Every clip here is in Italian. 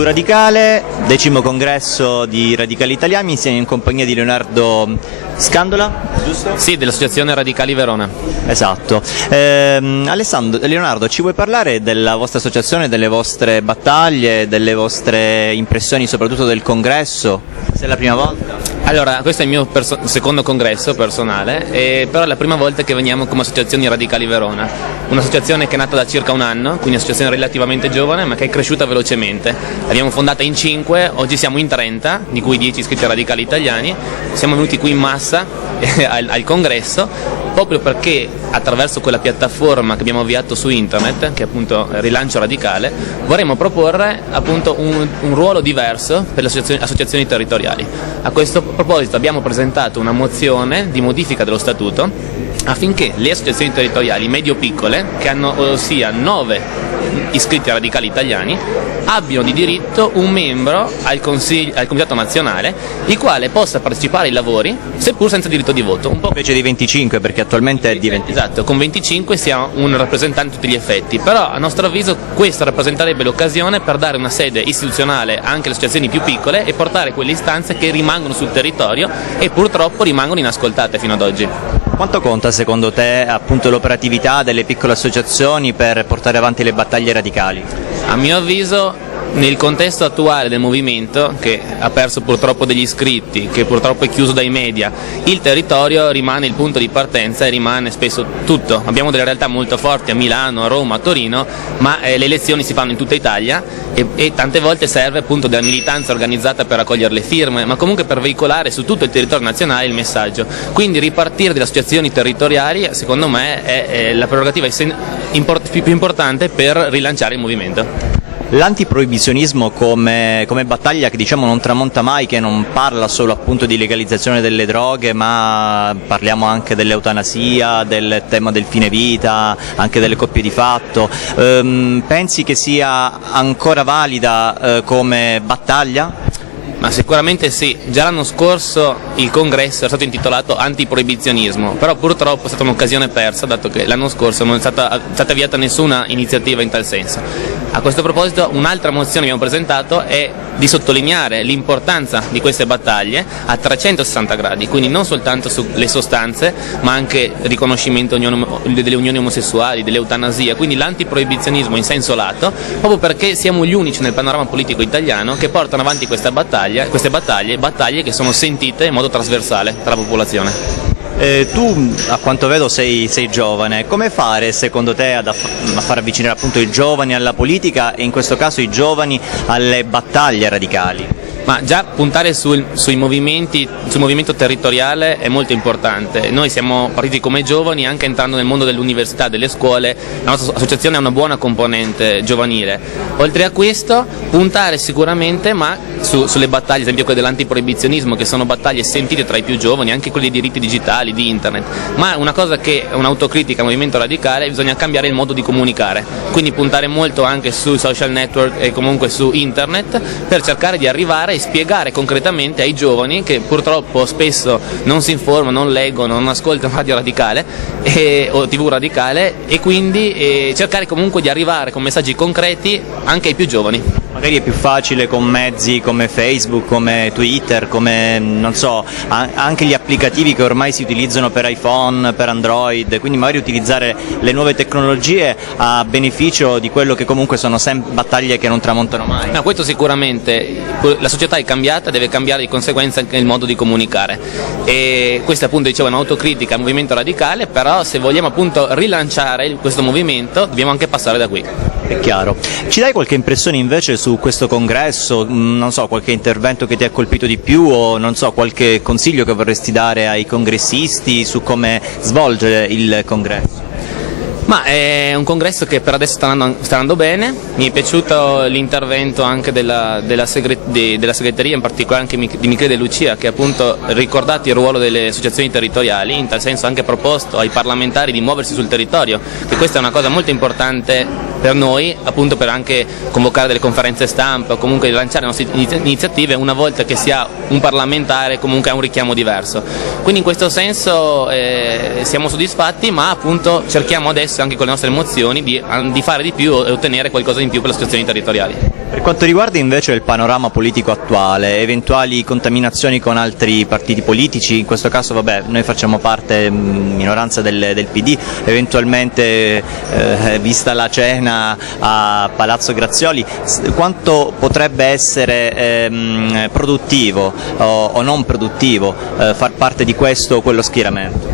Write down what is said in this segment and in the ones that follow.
TV Radicale, 10° congresso di Radicali Italiani, siamo in compagnia di Leonardo Scandola, giusto? Sì, dell'Associazione Radicali Verona. Esatto. Leonardo, ci vuoi parlare della vostra associazione, delle vostre battaglie, delle vostre impressioni soprattutto del congresso? Se è la prima volta? Allora, questo è il mio secondo congresso personale, però è la prima volta che veniamo come Associazione Radicali Verona, un'associazione che è nata da circa un anno, quindi un'associazione relativamente giovane ma che è cresciuta velocemente. L'abbiamo fondata in 5, oggi siamo in 30, di cui 10 iscritti a Radicali Italiani, siamo venuti qui in massa al congresso proprio perché attraverso quella piattaforma che abbiamo avviato su internet, che è appunto Rilancio Radicale, vorremmo proporre appunto un ruolo diverso per le associazioni territoriali. A questo proposito abbiamo presentato una mozione di modifica dello statuto affinché le associazioni territoriali medio-piccole, che hanno ossia 9 iscritti a Radicali Italiani, abbiano di diritto un membro al Comitato Nazionale, il quale possa partecipare ai lavori seppur senza diritto di voto. Un po' invece di 25, perché attualmente è di 20. Esatto, con 25 siamo un rappresentante a tutti gli effetti, però a nostro avviso questo rappresenterebbe l'occasione per dare una sede istituzionale anche alle associazioni più piccole e portare quelle istanze che rimangono sul territorio e purtroppo rimangono inascoltate fino ad oggi. Quanto conta secondo te appunto l'operatività delle piccole associazioni per portare avanti le battaglie radicali? A mio avviso, nel contesto attuale del movimento, che ha perso purtroppo degli iscritti, che purtroppo è chiuso dai media, il territorio rimane il punto di partenza e rimane spesso tutto. Abbiamo delle realtà molto forti a Milano, a Roma, a Torino, ma le elezioni si fanno in tutta Italia e tante volte serve appunto della militanza organizzata per raccogliere le firme, ma comunque per veicolare su tutto il territorio nazionale il messaggio. Quindi ripartire dalle associazioni territoriali, secondo me, è la prerogativa più importante per rilanciare il movimento. L'antiproibizionismo come battaglia che diciamo non tramonta mai, che non parla solo appunto di legalizzazione delle droghe, ma parliamo anche dell'eutanasia, del tema del fine vita, anche delle coppie di fatto. Pensi che sia ancora valida come battaglia? Ma sicuramente sì, già l'anno scorso il congresso era stato intitolato antiproibizionismo, però purtroppo è stata un'occasione persa, dato che l'anno scorso non è stata avviata nessuna iniziativa in tal senso. A questo proposito un'altra mozione che abbiamo presentato è di sottolineare l'importanza di queste battaglie a 360 gradi, quindi non soltanto sulle sostanze, ma anche il riconoscimento delle unioni omosessuali, dell'eutanasia, quindi l'antiproibizionismo in senso lato, proprio perché siamo gli unici nel panorama politico italiano che portano avanti queste battaglie che sono sentite in modo trasversale tra la popolazione. Tu a quanto vedo sei giovane, come fare secondo te a far avvicinare appunto i giovani alla politica e in questo caso i giovani alle battaglie radicali? Ma già puntare sul movimento territoriale è molto importante. Noi siamo partiti come giovani anche entrando nel mondo dell'università, delle scuole, la nostra associazione ha una buona componente giovanile. Oltre a questo puntare sicuramente sulle battaglie, ad esempio quelle dell'antiproibizionismo, che sono battaglie sentite tra i più giovani, anche quelle dei diritti digitali, di internet, ma una cosa che è un'autocritica al movimento radicale, bisogna cambiare il modo di comunicare, quindi puntare molto anche sui social network e comunque su internet per cercare di arrivare e spiegare concretamente ai giovani che purtroppo spesso non si informano, non leggono, non ascoltano Radio Radicale o TV Radicale e quindi cercare comunque di arrivare con messaggi concreti anche ai più giovani. Magari è più facile con mezzi come Facebook, come Twitter, come non so, anche gli applicativi che ormai si utilizzano per iPhone, per Android, quindi magari utilizzare le nuove tecnologie a beneficio di quello che comunque sono sempre battaglie che non tramontano mai. No, questo sicuramente, la società è cambiata, deve cambiare di conseguenza anche il modo di comunicare e questa appunto dicevo è un'autocritica al movimento radicale, però se vogliamo appunto rilanciare questo movimento dobbiamo anche passare da qui. È chiaro. Ci dai qualche impressione invece su questo congresso, non so, qualche intervento che ti ha colpito di più o non so, qualche consiglio che vorresti dare ai congressisti su come svolgere il congresso? Ma è un congresso che per adesso sta andando bene, mi è piaciuto l'intervento anche della segreteria, in particolare anche di Michele De Lucia, che ha appunto ricordato il ruolo delle associazioni territoriali, in tal senso anche proposto ai parlamentari di muoversi sul territorio, che questa è una cosa molto importante per noi, appunto per anche convocare delle conferenze stampa o comunque lanciare le nostre iniziative una volta che si ha un parlamentare comunque ha un richiamo diverso. Quindi in questo senso siamo soddisfatti, ma appunto cerchiamo adesso anche con le nostre mozioni di fare di più e ottenere qualcosa in più per le associazioni territoriali. Per quanto riguarda invece il panorama politico attuale, eventuali contaminazioni con altri partiti politici, in questo caso vabbè, noi facciamo parte, minoranza del PD, eventualmente vista la cena a Palazzo Grazioli, quanto potrebbe essere produttivo o non produttivo far parte di questo o quello schieramento?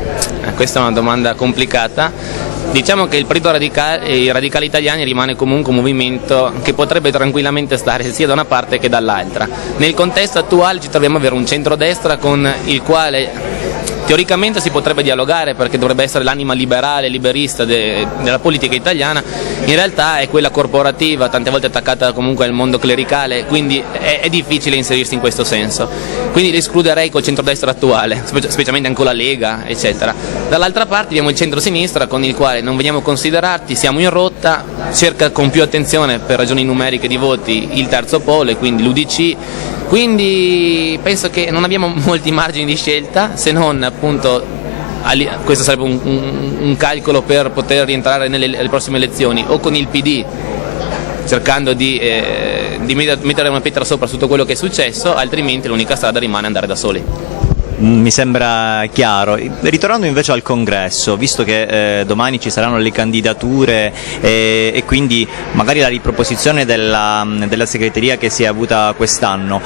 Questa è una domanda complicata. Diciamo che il Partito i radicali italiani rimane comunque un movimento che potrebbe tranquillamente stare sia da una parte che dall'altra. Nel contesto attuale ci troviamo ad avere un centrodestra con il quale teoricamente si potrebbe dialogare, perché dovrebbe essere l'anima liberale, liberista della politica italiana. In realtà è quella corporativa, tante volte attaccata comunque al mondo clericale, quindi è difficile inserirsi in questo senso. Quindi li escluderei col centrodestra attuale, specialmente anche con la Lega, eccetera. Dall'altra parte abbiamo il centrosinistra con il quale non veniamo considerati, siamo in rotta, cerca con più attenzione per ragioni numeriche di voti il terzo polo e quindi l'UDC. Quindi penso che non abbiamo molti margini di scelta, se non appunto questo sarebbe un calcolo per poter rientrare nelle prossime elezioni, o con il PD cercando di mettere una pietra sopra su tutto quello che è successo, altrimenti l'unica strada rimane andare da soli. Mi sembra chiaro. Ritornando invece al congresso, visto che domani ci saranno le candidature e quindi magari la riproposizione della segreteria che si è avuta quest'anno,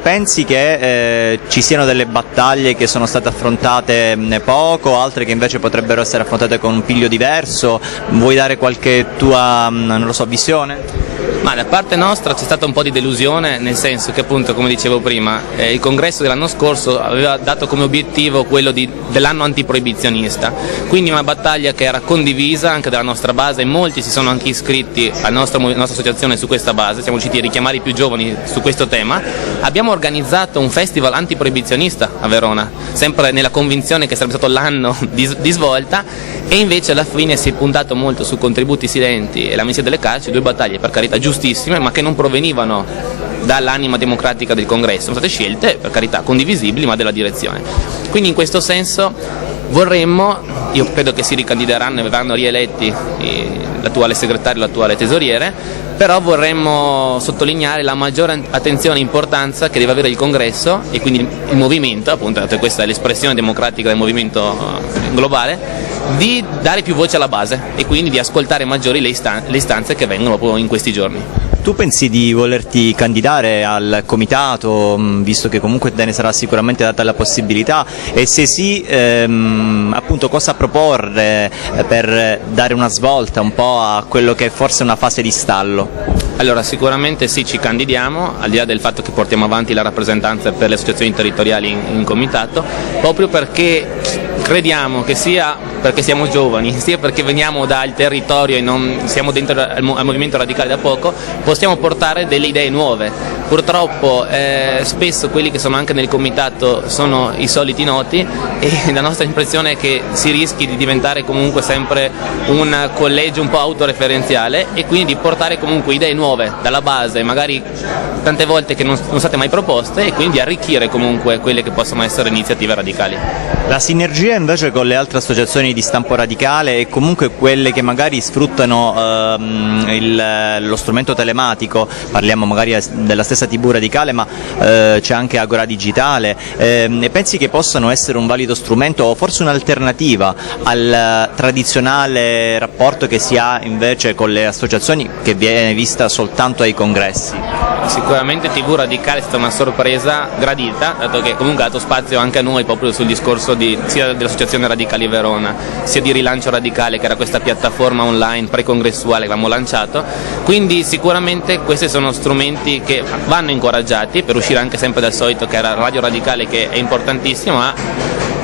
pensi che ci siano delle battaglie che sono state affrontate poco, altre che invece potrebbero essere affrontate con un piglio diverso? Vuoi dare qualche tua, non lo so, visione? Ma da parte nostra c'è stata un po' di delusione, nel senso che appunto, come dicevo prima, il congresso dell'anno scorso aveva dato come obiettivo quello dell'anno antiproibizionista, quindi una battaglia che era condivisa anche dalla nostra base, e molti si sono anche iscritti alla nostra associazione su questa base, siamo riusciti a richiamare i più giovani su questo tema. Abbiamo organizzato un festival antiproibizionista a Verona, sempre nella convinzione che sarebbe stato l'anno di svolta, e invece alla fine si è puntato molto su contributi silenti e l'amnistia delle carceri, due battaglie per carità giustissime, ma che non provenivano dall'anima democratica del congresso, sono state scelte per carità condivisibili ma della direzione. Quindi in questo senso vorremmo, io credo che si ricandideranno e verranno rieletti l'attuale segretario e l'attuale tesoriere, però vorremmo sottolineare la maggiore attenzione e importanza che deve avere il congresso e quindi il movimento, appunto questa è l'espressione democratica del movimento globale, di dare più voce alla base e quindi di ascoltare maggiori le istanze che vengono proprio in questi giorni. Tu pensi di volerti candidare al comitato, visto che comunque te ne sarà sicuramente data la possibilità, e se sì, appunto cosa proporre per dare una svolta un po' a quello che è forse una fase di stallo? Allora sicuramente sì, ci candidiamo, al di là del fatto che portiamo avanti la rappresentanza per le associazioni territoriali in comitato, proprio perché crediamo che sia perché siamo giovani, sia perché veniamo dal territorio e non siamo dentro al movimento radicale da poco, possiamo portare delle idee nuove. Purtroppo spesso quelli che sono anche nel comitato sono i soliti noti, e la nostra impressione è che si rischi di diventare comunque sempre un collegio un po' autoreferenziale, e quindi di portare comunque idee nuove dalla base, magari tante volte che non sono state mai proposte, e quindi arricchire comunque quelle che possono essere iniziative radicali. La sinergia invece con le altre associazioni di stampo radicale e comunque quelle che magari sfruttano lo strumento telematico, parliamo magari della stessa TV radicale, ma c'è anche Agora Digitale, e pensi che possano essere un valido strumento o forse un'alternativa al tradizionale rapporto che si ha invece con le associazioni, che viene vista soltanto ai congressi? Sicuramente TV radicale è stata una sorpresa gradita, dato che comunque ha dato spazio anche a noi proprio sul discorso sia dell'associazione Radicali Verona, sia di Rilancio Radicale, che era questa piattaforma online precongressuale che avevamo lanciato. Quindi sicuramente questi sono strumenti che vanno incoraggiati, per uscire anche sempre dal solito che era Radio Radicale, che è importantissimo, ma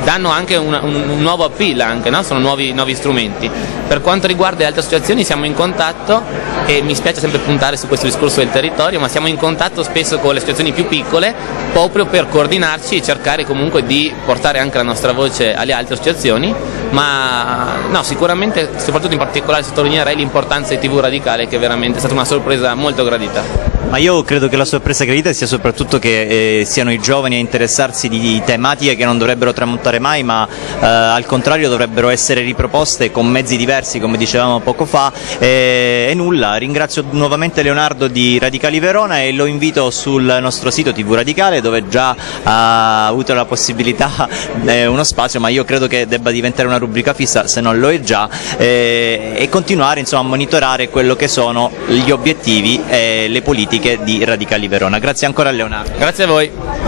danno anche un nuovo appeal, anche, no? Sono nuovi strumenti. Per quanto riguarda le altre associazioni siamo in contatto, e mi spiace sempre puntare su questo discorso del territorio, ma siamo in contatto spesso con le associazioni più piccole proprio per coordinarci e cercare comunque di portare anche la nostra voce alle altre associazioni, ma no, sicuramente, soprattutto in particolare sottolineerei l'importanza di TV Radicale, che veramente è stata una sorpresa molto gradita. Ma io credo che la sorpresa gradita sia soprattutto che siano i giovani a interessarsi di tematiche che non dovrebbero tramontare mai, ma al contrario dovrebbero essere riproposte con mezzi diversi, come dicevamo poco fa. E nulla, ringrazio nuovamente Leonardo di Radicali Verona e lo invito sul nostro sito TV Radicale, dove già ha avuto la possibilità uno spazio, ma io credo che debba diventare una rubrica fissa, se non lo è già, e continuare insomma a monitorare quello che sono gli obiettivi e le politiche di Radicali Verona. Grazie ancora a Leonardo. Grazie a voi.